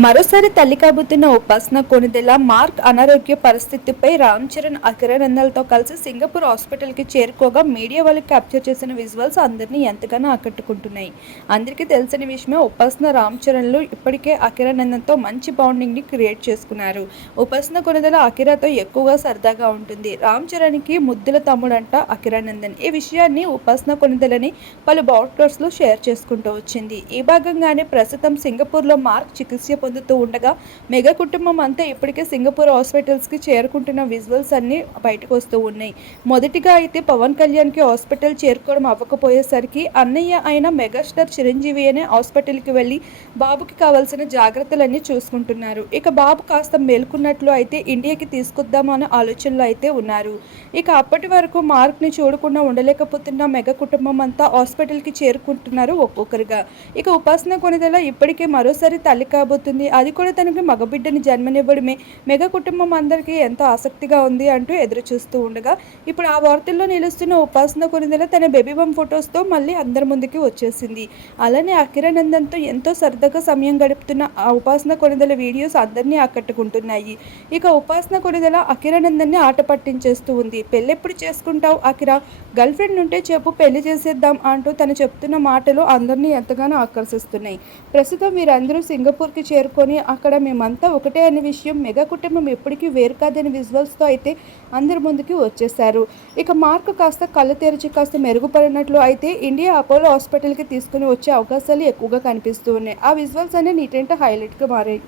మరోసారి తల్లి కాబోతున్న ఉపాసన కొణిదెల మార్క్ అనారోగ్య పరిస్థితిపై రామ్ చరణ్ అకిరానందన్లతో కలిసి సింగపూర్ హాస్పిటల్కి చేరుకోగా మీడియా వాళ్ళు క్యాప్చర్ చేసిన విజువల్స్ అందరినీ ఎంతగానో ఆకట్టుకుంటున్నాయి. అందరికీ తెలిసిన విషయమే ఉపాసన రామ్ చరణ్లు ఇప్పటికే అకిరానందన్తో మంచి బాండింగ్ని క్రియేట్ చేసుకున్నారు. ఉపాసన కొణిదెల అకిరాతో ఎక్కువగా సరదాగా ఉంటుంది. రామ్ చరణ్కి ముద్దుల తమ్ముడంట అకిరానందన్. ఈ విషయాన్ని ఉపాసన కొణిదెలని పలు బ్రాడ్కాస్ట్లో షేర్ చేసుకుంటూ వచ్చింది. ఈ భాగంగానే ప్రస్తుతం సింగపూర్లో మార్క్ చికిత్స పొందుతూ ఉండగా మెగా కుటుంబం అంతా ఇప్పటికే సింగపూర్ హాస్పిటల్స్కి చేరుకుంటున్న విజువల్స్ అన్ని బయటకు వస్తూ ఉన్నాయి. మొదటిగా అయితే పవన్ కళ్యాణ్కి హాస్పిటల్ చేరుకోవడం అవ్వకపోయేసరికి అన్నయ్య అయిన మెగాస్టార్ చిరంజీవి అనే హాస్పిటల్కి వెళ్ళి బాబుకి కావాల్సిన జాగ్రత్తలన్నీ చూసుకుంటున్నారు. ఇక బాబు కాస్త మేల్కున్నట్లు అయితే ఇండియాకి తీసుకొద్దాము అనే ఆలోచనలో అయితే ఉన్నారు. ఇక అప్పటి వరకు మార్క్ని చూడకుండా ఉండలేకపోతున్న మెగా కుటుంబం అంతా హాస్పిటల్కి చేరుకుంటున్నారు ఒక్కొక్కరుగా. ఇక ఉపాసన కొణిదెల ఇప్పటికే మరోసారి తల్లి కాబోతుంది. అది కూడా తనకి మగబిడ్డని జన్మనివ్వడమే మెగా కుటుంబం అందరికీ ఎంతో ఆసక్తిగా ఉంది అంటూ ఎదురు చూస్తూ ఉండగా ఇప్పుడు ఆ వార్తల్లో నిలుస్తున్న ఉపాసన కొణిదెల తన బేబీ బమ్ ఫొటోస్తో మళ్ళీ అందరి ముందుకి వచ్చేసింది. అలానే అకిరానందన్తో ఎంతో సరదాగా సమయం గడుపుతున్న ఆ ఉపాసన కొణిదెల వీడియోస్ అందరినీ ఆకట్టుకుంటున్నాయి. ఇక ఉపాసన కొణిదెల అకిరానందన్ని ఆట పట్టించేస్తూ ఉంది. పెళ్ళెప్పుడు చేసుకుంటావు అకిరా, గర్ల్ ఫ్రెండ్ ఉంటే చెప్పు పెళ్లి చేసేద్దాం అంటూ తను చెప్తున్న మాటలు అందరినీ ఎంతగానో ఆకర్షిస్తున్నాయి. ప్రస్తుతం వీరందరూ సింగపూర్కి చేరుకొని అక్కడ మేమంతా ఒకటే అనే విషయం, మెగా కుటుంబం ఎప్పటికీ వేరు కాదని విజువల్స్తో అయితే అందరి ముందుకి వచ్చేశారు. ఇక మార్క్ కాస్త కళ్ళు తెరిచి కాస్త మెరుగుపడినట్లు అయితే ఇండియా అపోలో హాస్పిటల్కి తీసుకుని వచ్చే అవకాశాలు ఎక్కువగా కనిపిస్తూ ఉన్నాయి. ఆ విజువల్స్ అనే నీటంటే హైలైట్గా మారాయి.